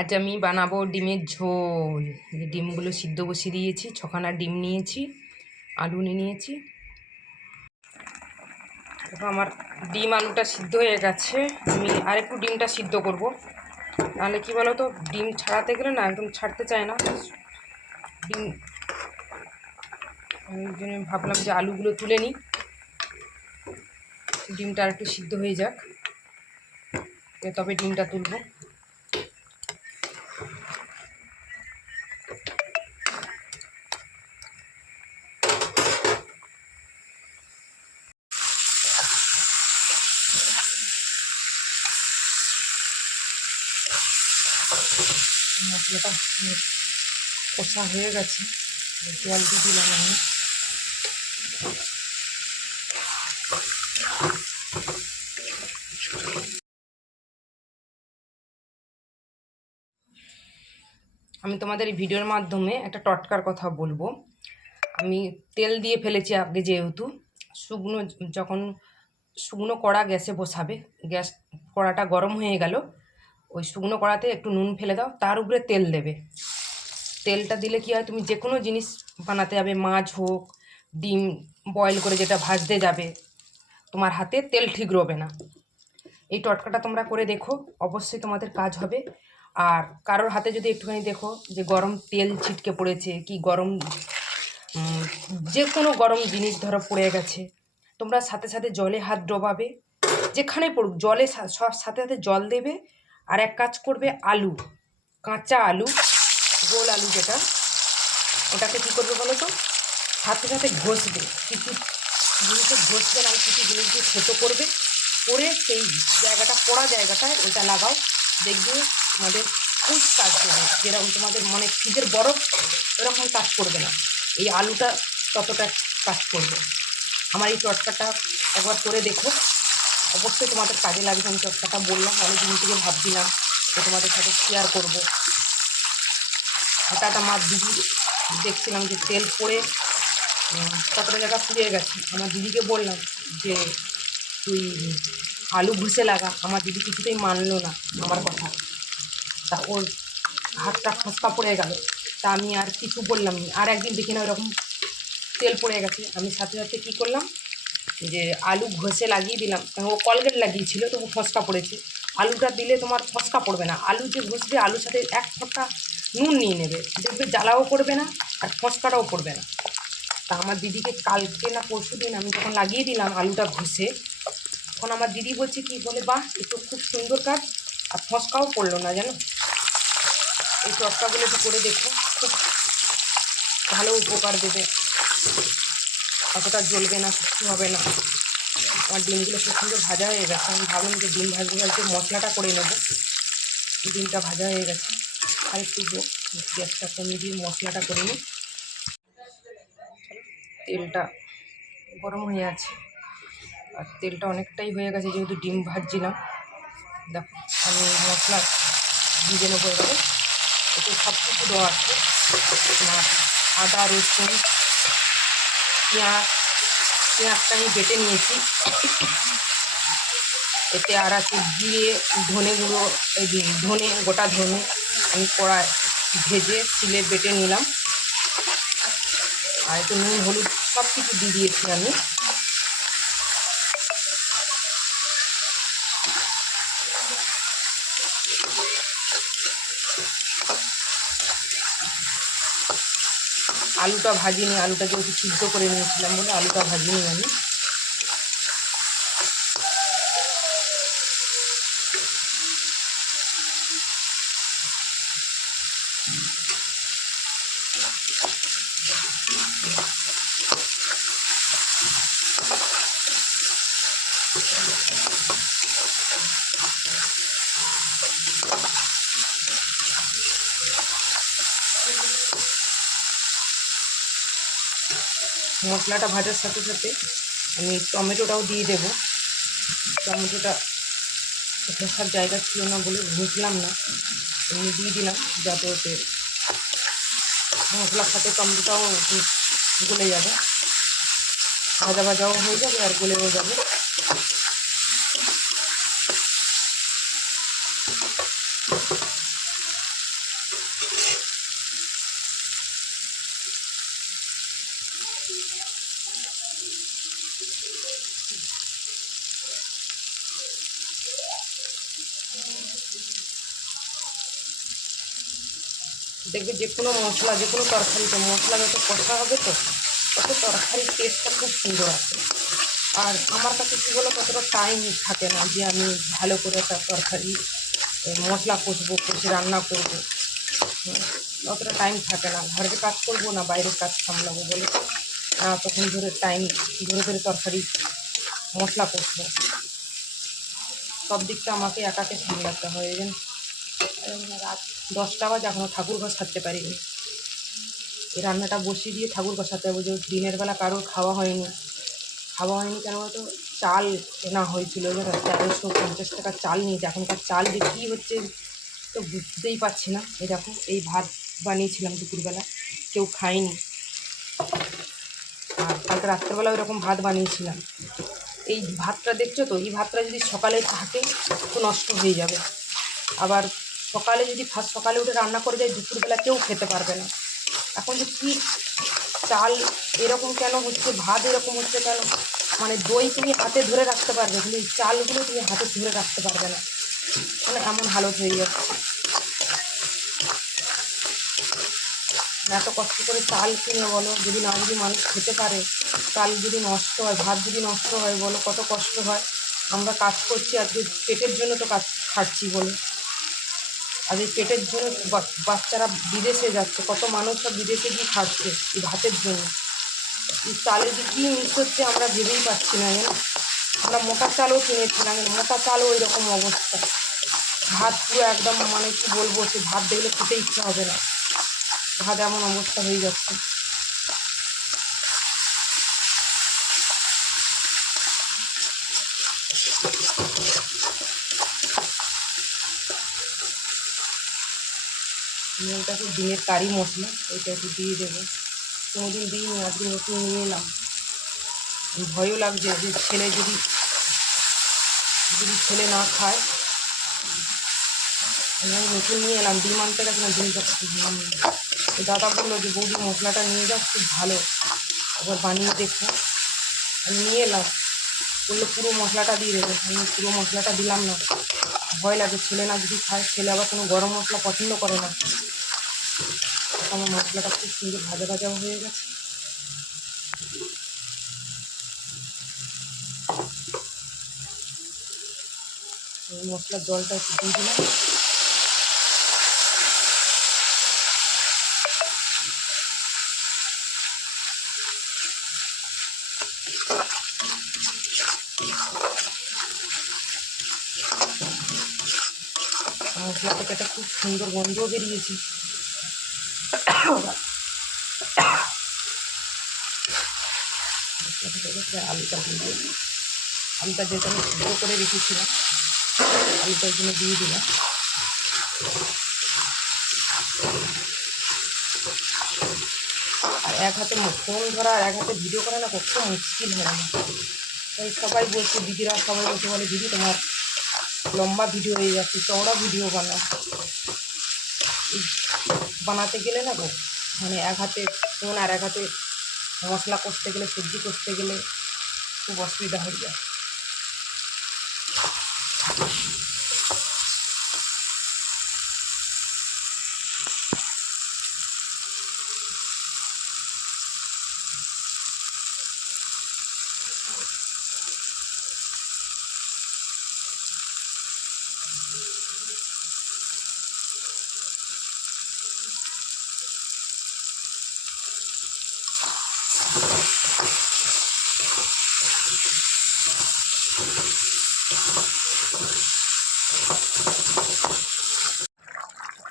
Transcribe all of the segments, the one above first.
আজ আমি বানাবো ডিমের ঝোল। ডিমগুলো সিদ্ধ বসিয়ে দিয়েছি, 6খানা ডিম নিয়েছি, আলু নিয়েছি। আমার ডিম আলুটা সিদ্ধ হয়ে গেছে। আমি আরেকটু ডিমটা সিদ্ধ করব, নাহলে কি বলো তো, ডিম ছাড়াতে গেলে না একদম ছাড়তে চায় না ডিম। আমি জন্য ভাবলাম যে আলুগুলো তুলে নিই, ডিমটা আরেকটু সিদ্ধ হয়ে যাক, তবে ডিমটা তুলবো। মশলাটা কষা হয়ে গেছে, জল দিয়ে দিলাম আমি। আমি তোমাদের এই ভিডিওর মাধ্যমে একটা টটকার কথা বলবো। আমি তেল দিয়ে ফেলেছি আগে, যেহেতু যখন শুকনো কড়া গ্যাসে বসাবে, গ্যাস কড়াটা গরম হয়ে গেল, ওই শুকনো কড়াতে একটু নুন ফেলে দাও, তার উপরে তেল দেবে। তেলটা দিলে কি হয়, তুমি যে কোনো জিনিস বানাতে যাবে, মাছ হোক, ডিম বয়েল করে যেটা ভাজতে যাবে, তোমার হাতে তেল ঠিক রবে না। এই টটকাটা তোমরা করে দেখো, অবশ্যই তোমাদের কাজ হবে। আর কারোর হাতে যদি একটুখানি দেখো যে গরম তেল ছিটকে পড়েছে, কি গরম যে কোনো গরম জিনিস ধরো পড়ে গেছে, তোমরা সাথে সাথে জলে হাত ডোবাবে, যেখানে পড়ুক জলে সব সাথে সাথে জল দেবে। আর এক কাজ করবে, আলু, কাঁচা আলু, গোল আলু যেটা, ওটাকে কী করবে বলো তো, সাথে সাথে ঘষবে, কিছু জিনিসে ঘষবে না, কিছু জিনিস দিয়ে থেতো করবে, করে সেই জায়গাটা, পোড়া জায়গাটায় ওটা লাগাও, দেখবে তোমাদের খুব কাজ দেবে। যেরকম তোমাদের মানে ফ্রিজের বরফ এরকম কাজ করবে না, এই আলুটা ততটা কাজ করবে। আমার এই টটকাটা একবার করে দেখো, অবশ্যই তোমাদের কাজে লাগবে। আমি টটকাটা বললাম, অনেক দিন থেকে ভাবছিলাম যে তোমাদের সাথে শেয়ার করবো। হঠাৎ আমার দিদি দেখছিলাম যে তেল পড়ে কতটা জায়গা পুড়ে গেছে। আমার দিদিকে বললাম যে তুই আলু ঘষে লাগা, আমার দিদি কিছুতেই মানলো না আমার কথা। তা ওর হাতটা ফসকা পড়ে গেল, তা আমি আর কিছু বললাম না। আর একদিন দেখি না ওরকম তেল পড়ে গেছে, আমি সাথে সাথে কী করলাম, যে আলু ঘষে লাগিয়ে দিলাম। ও কলগেট লাগিয়েছিল, তবু ফসকা পড়েছে। আলুটা দিলে তোমার ফসকা পড়বে না, আলু যে ঘষবে আলুর সাথে এক ফোঁটা নুন নিয়ে নেবে, দেখবে জ্বালাও করবে না আর ফসকাটাও পড়বে না। তা আমার দিদিকে কালকে না পরশু দিন আমি যখন লাগিয়ে দিলাম আলুটা ঘষে, তখন আমার দিদি বলছে কি বলে, বাহ এ তো খুব সুন্দর কাজ, আর ফসকাও পড়লো না জানো। এই টটকাগুলো একটু করে দেখো, খুব ভালো উপকার দেবে, অতটা জ্বলবে না, কিছু হবে না। আমার ডিমগুলো খুব সুন্দর ভাজা হয়ে গেছে। আমি ভাবলাম যে ডিম ভাজতে ভাজতে মশলাটা করে নেবো। ডিমটা ভাজা হয়ে গেছে, আর একটু গ্যাসটা কমিয়ে দিয়ে মশলাটা করে নিই। তেলটা গরম হয়ে আছে, আর তেলটা অনেকটাই হয়ে গেছে, যেহেতু ডিম ভাজছিলাম। দেখো আমি মশলা দিয়ে নেবো এবারে। এতে সব কিছু দেওয়া আছে, তোমার আদা, রসুন, পেঁয়াজটা আমি বেটে নিয়েছি। এতে আর আছে জিরে, ধনে গুঁড়ো, ধনে, গোটা ধনে আমি কড়ায় ভেজে শিলে বেটে নিলাম। আর একটু নুন, হলুদ সব কিছু দিয়ে দিয়েছি আমি। আলুটা ভাজিনি, আলুটা যেহেতু সিদ্ধ করে নিয়েছিলাম বলে আলুটা ভাজিনি আমি। মশলাটা ভাজার সাথে সাথে আমি টমেটোটাও দিয়ে দেবো। টমেটোটা সব জায়গা ছিল না বলে ঘুষলাম না, এমনি দিয়ে দিলাম, যাতে ওতে মশলার সাথে টমেটোটাও গলে যাবে, ভাজা ভাজাও হয়ে যাবে আর গলেও যাবে। দেখবে যে কোনো মশলা, যে কোনো তরকারিতে মশলা যত কষা হবে তো তত তরকারির টেস্টটা খুব সুন্দর আসে। আর আমার কাছে কী বলো, ততটা টাইম থাকে না যে আমি ভালো করে একটা তরকারি মশলা কষবো, কষে রান্না করবো। অতটা টাইম থাকে না, ঘরের কাজ করবো না বাইরের কাজ সামলাবো বলে তখন ধরে টাইম ধরে ধরে তরকারি মশলা কষবো। সব দিকটা আমাকে একাকে সামলাতে হয়। এবং রাত 10টা বাজে এখনও ঠাকুর ঘর সারতে পারিনি। এই রান্নাটা বসিয়ে দিয়ে ঠাকুর ঘর সারতে হবে। যে দিনের বেলা কারোর খাওয়া হয়নি কেন বলতো, চাল কেনা হয়েছিল, 1350 টাকা চাল নিয়েছে। এখনকার চাল যে কী হচ্ছে তো বুঝতেই পারছি না। এই দেখো, এই ভাত বানিয়েছিলাম দুপুরবেলা, কেউ খায়নি। আর কালকে রাত্রেবেলা ওইরকম ভাত বানিয়েছিলাম। এই ভাতটা দেখছো তো, এই ভাতটা যদি সকালে থাকে তো নষ্ট হয়ে যাবে। আবার সকালে যদি সকালে উঠে রান্না করে যায়, দুপুরবেলা কেউ খেতে পারবে না। এখন যে কী চাল এরকম কেন হচ্ছে, ভাত এরকম হচ্ছে কেন, মানে দই তুমি হাতে ধরে রাখতে পারবে কিন্তু এই চালগুলো তুমি হাতে ধরে রাখতে পারবে না, মানে এমন হালত হয়ে যাচ্ছে। এত কষ্ট করে চাল কিনে বলো, যদি মানুষ খেতে পারে, চাল যদি নষ্ট হয়, ভাত যদি নষ্ট হয়, বলো কত কষ্ট হয়। আমরা কাজ করছি আজকে পেটের জন্য তো কাজ খাচ্ছি বলে, আর এই পেটের জন্য বাচ্চারা বিদেশে যাচ্ছে, কত মানুষ সব বিদেশে গিয়ে খাচ্ছে এই ভাতের জন্য। এই চালে যে কী মিস হচ্ছে আমরা ভেবেই পাচ্ছি না। জানো, আমরা মোটা চালও কিনেছিলাম, মোটা চালও ওই রকম অবস্থা। ভাত পুরো একদম, মানে কী বলবো, সে ভাত দেখলে খেতে ইচ্ছা হবে না, ভাত এমন অবস্থা হয়ে যাচ্ছে। এটা তো ডিমের কারি মশলা, ওইটা একটু দিয়ে দেবো। কোনোদিন দিইনি, আজকে নতুন নিয়ে এলাম। ভয়ও লাগছে যে ছেলে না খায়। আমি নতুন নিয়ে এলাম, ডিম আনতে গেছিলাম, দাদা বললো যে বৌদি মশলাটা নিয়ে যাও, খুব ভালো, একবার বানিয়ে দেখো। আমি নিয়ে এলাম, বললো পুরো মশলাটা দিয়ে দেবে। আমি পুরো মশলাটা দিলাম না, ভয় লাগে ছেলে না যদি খায়। ছেলে আবার কোনো গরম মশলা পছন্দ করে না। আমার মশলাটা খুব সুন্দর ভাজা ভাজাও হয়ে গেছে। এই মশলার জলটা একটু দিয়ে দিলাম। মশলা থেকে একটা খুব সুন্দর গন্ধও বেরিয়েছে। আলুটা দিয়ে, আলুটা যেহেতু আমি সিদ্ধ করে রেখেছিলাম, আলুটার জন্য দিয়ে দিলাম। আর এক হাতে ফোন ধরা আর এক হাতে ভিডিও করা না কত মুশকিল হয় না। তাই সবাই বলছে, দিদিরা সবাই বলতে বলে, দিদি তোমার লম্বা ভিডিও হয়ে যাচ্ছে, চওড়া ভিডিও বানাও। বানাতে গেলে না গো, মানে এক হাতে ফোন আর এক হাতে মশলা কষতে গেলে, সবজি কষতে গেলে খুব অসুবিধা হয়ে যায়।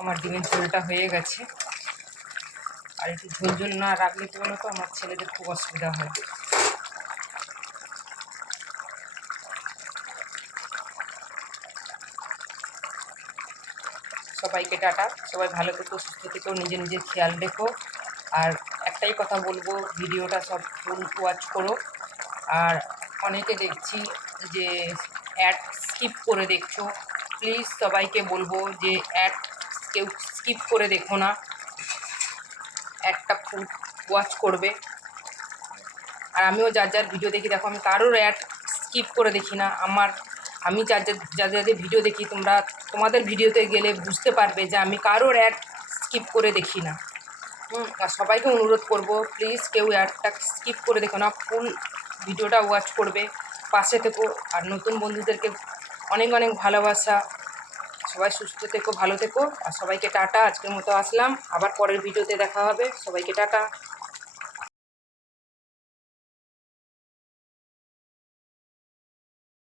আমার ডিমের ঝোলটা হয়ে গেছে। আর একটু ঝোল ঝোল না রাখলে কি বলো তো, আমার ছেলেদের খুব অসুবিধা হয়। সবাইকে টাটা, সবাই ভালো থেকো, সুস্থ থেকো, নিজের খেয়াল রেখো। আর একটাই কথা বলবো, ভিডিওটা সব ফুল ওয়াচ করো। আর অনেকে দেখছি যে অ্যাড স্কিপ করে দেখছো, প্লিজ সবাইকে বলবো যে অ্যাড কেউ স্কিপ করে দেখো না, অ্যাডটা ফুল ওয়াচ করবে। আর আমিও যার ভিডিও দেখি, দেখো আমি কারোর অ্যাড স্কিপ করে দেখি না। আমি যাদের ভিডিও দেখি, তোমাদের ভিডিওতে গেলে বুঝতে পারবে যে আমি কারোর অ্যাড স্কিপ করে দেখি না। আর সবাইকে অনুরোধ করব, প্লিজ কেউ অ্যাডটা স্কিপ করে দেখো না, ফুল ভিডিওটা ওয়াচ করবে, পাশে থেকো। আর নতুন বন্ধুদেরকে অনেক অনেক ভালোবাসা। সবাই সুস্থ থেকো, ভালো থেকো, আর সবাইকে টাটা। আজকের মতো আসলাম, আবার পরের ভিডিওতে দেখা হবে। সবাইকে টাটা।